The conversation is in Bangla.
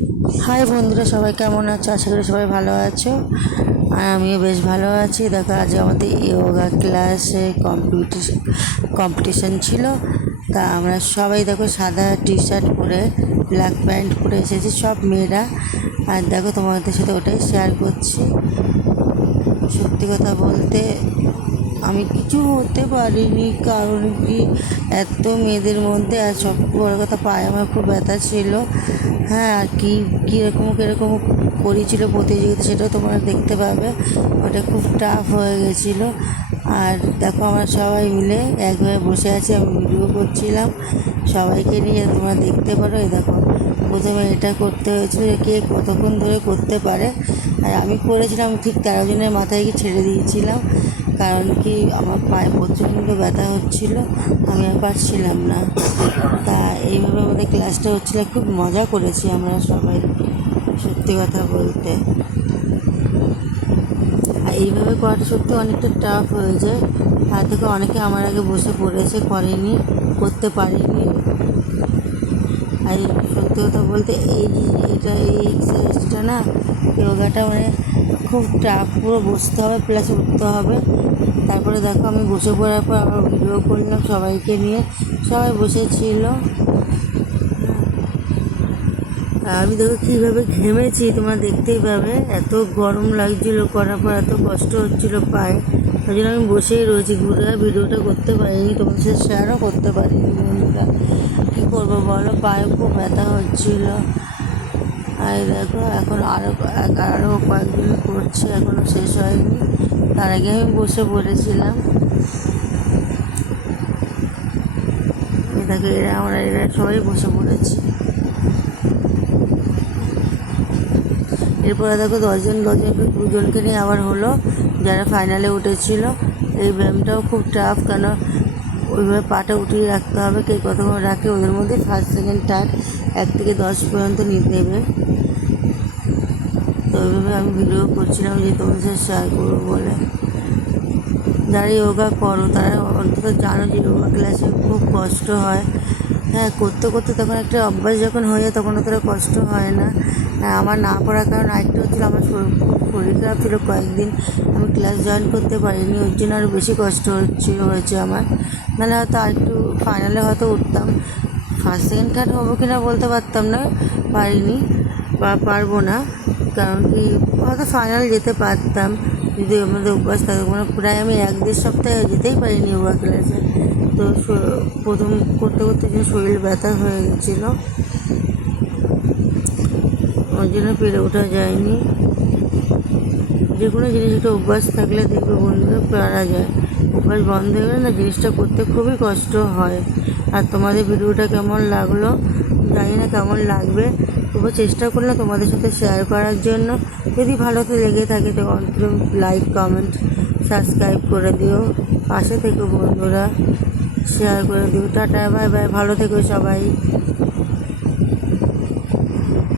হাই বন্ধুরা, সবাই কেমন আছো? আশা করি সবাই ভালো আছো। আর আমিও বেশ ভালো আছি। দেখো, আজ আমাদের যোগা ক্লাসে কম্পিটিশন ছিল। তা আমরা সবাই দেখো সাদা টি শার্ট পরে ব্ল্যাক প্যান্ট পরে এসেছি, সব মেয়েরা। আর দেখো, তোমাদের সাথে ওটাই শেয়ার করছি। সত্যি কথা বলতে আমি কিছু হতে পারিনি, কারণ কি এত মেয়েদের মধ্যে, আর সব বড় কথা পায়ে আমার খুব ব্যথা ছিল। হ্যাঁ, আর কীরকম করেছিল প্রতিযোগিতা সেটাও তোমরা দেখতে পাবে। ওটা খুব টাফ হয়ে গেছিলো। আর দেখো, আমরা সবাই মিলে একভাবে বসে আছি, আমি ভিডিও করছিলাম সবাইকে নিয়ে, তোমরা দেখতে পারো। এই দেখো, প্রথমে এটা করতে হয়েছিল কে কতক্ষণ ধরে করতে পারে। আর আমি করেছিলাম ঠিক 13 জনের মাথায় গিয়ে ছেড়ে দিয়েছিলাম, কারণ কি আমার পায়ে প্রচণ্ড ব্যথা হচ্ছিল, আমি আর পারছিলাম না। তা এইভাবে আমাদের ক্লাসটা হচ্ছিলো, খুব মজা করেছি আমরা সবাই, সত্যি কথা বলতে। আর এইভাবে করাটা সত্যি অনেকটা টাফ হয়ে যায়। আর থেকে অনেকে আমার আগে বসে পড়েছে, করেনি, করতে পারেনি। আর সত্যি কথা বলতে এই এক্সারসাইজটা না, যোগাটা মানে খুব টাফ, পুরো বসতে হবে প্লাস উঠতে হবে। তারপরে দেখো, আমি বসে পড়ার পর আবার ভিডিও করলাম সবাইকে নিয়ে, সবাই বসেছিল। আমি দেখো কীভাবে ঘেমেছি, তোমরা দেখতেই পাবে। এত গরম লাগছিলো, করার পর এত কষ্ট হচ্ছিলো পায়ে, ওই জন্য আমি বসেই রয়েছি, ঘুরে আর ভিডিওটা করতে পারিনি, তোমাদের সাথে শেয়ারও করতে পারিনি বন্ধুরা। কী করবো বলো, পায়ে খুব ব্যথা হচ্ছিলো। আর দেখো, এখন আরও কয়েকদিন করছে, এখনও শেষ হয়নি। তার আগে আমি বসে পড়েছিলাম। দেখো, এরা সবাই বসে পড়েছি। এরপরে দেখো, 2জনকে নিয়ে আবার হলো, যারা ফাইনালে উঠেছিল। এই ব্যায়ামটাও খুব টাফ, কেন ওইভাবে পাটা উঠিয়ে রাখতে হবে, কে কতক্ষণ রাখে, ওদের মধ্যে ফার্স্ট সেকেন্ড থার্ড 1 থেকে 10 পর্যন্ত নিতে নেবে। তো ওইভাবে আমি ভিডিও করছিলাম যে তোমাদের সাথে শেয়ার করবো বলে। যারা যোগা করো তারা অন্তত জানো যে যোগা ক্লাসে খুব কষ্ট হয়। হ্যাঁ, করতে করতে তখন একটা অভ্যাস যখন হয়ে যায়, তখন অতটা কষ্ট হয় না। আমার না পড়ার কারণ আরেকটা হচ্ছিলো, আমার শরীর খারাপ ছিল কয়েকদিন, আমি ক্লাস জয়েন করতে পারিনি, ওর জন্য আরও বেশি কষ্ট হয়েছে আমার। নাহলে হয়তো আরেকটু ফাইনালে হয়তো উঠতাম, ফার্স্ট সেকেন্ড থার্ড হবো কি না বলতে পারতাম না, পারিনি বা পারবো না। কারণ কি হয়তো ফাইনাল যেতে পারতাম যদি আমাদের অভ্যাস থাকে। মানে প্রায় আমি 1-1.5 সপ্তাহে যেতেই পারিনি যোগা ক্লাসে। তো প্রথম করতে করতে যে শরীর ব্যথা হয়ে গেছিলো, ওই জন্য পেরে ওঠা যায়নি। যে কোনো জিনিস একটা অভ্যাস থাকলে দেখবে বন্ধুরা পারা যায়, অভ্যাস বন্ধ হয়ে গেলে না, জিনিসটা করতে খুবই কষ্ট হয়। আর তোমাদের ভিডিওটা কেমন লাগলো জানি না, কেমন লাগবে, তবু চেষ্টা করলাম তোমাদের সাথে শেয়ার করার জন্য। যদি ভালো তো লেগে থাকে তো অন্তত লাইক, কমেন্ট, সাবস্ক্রাইব করে দিও, পাশে থেকো বন্ধুরা, শেয়ার করে দিও। টাটা, বাই বাই, ভালো থেকো সবাই।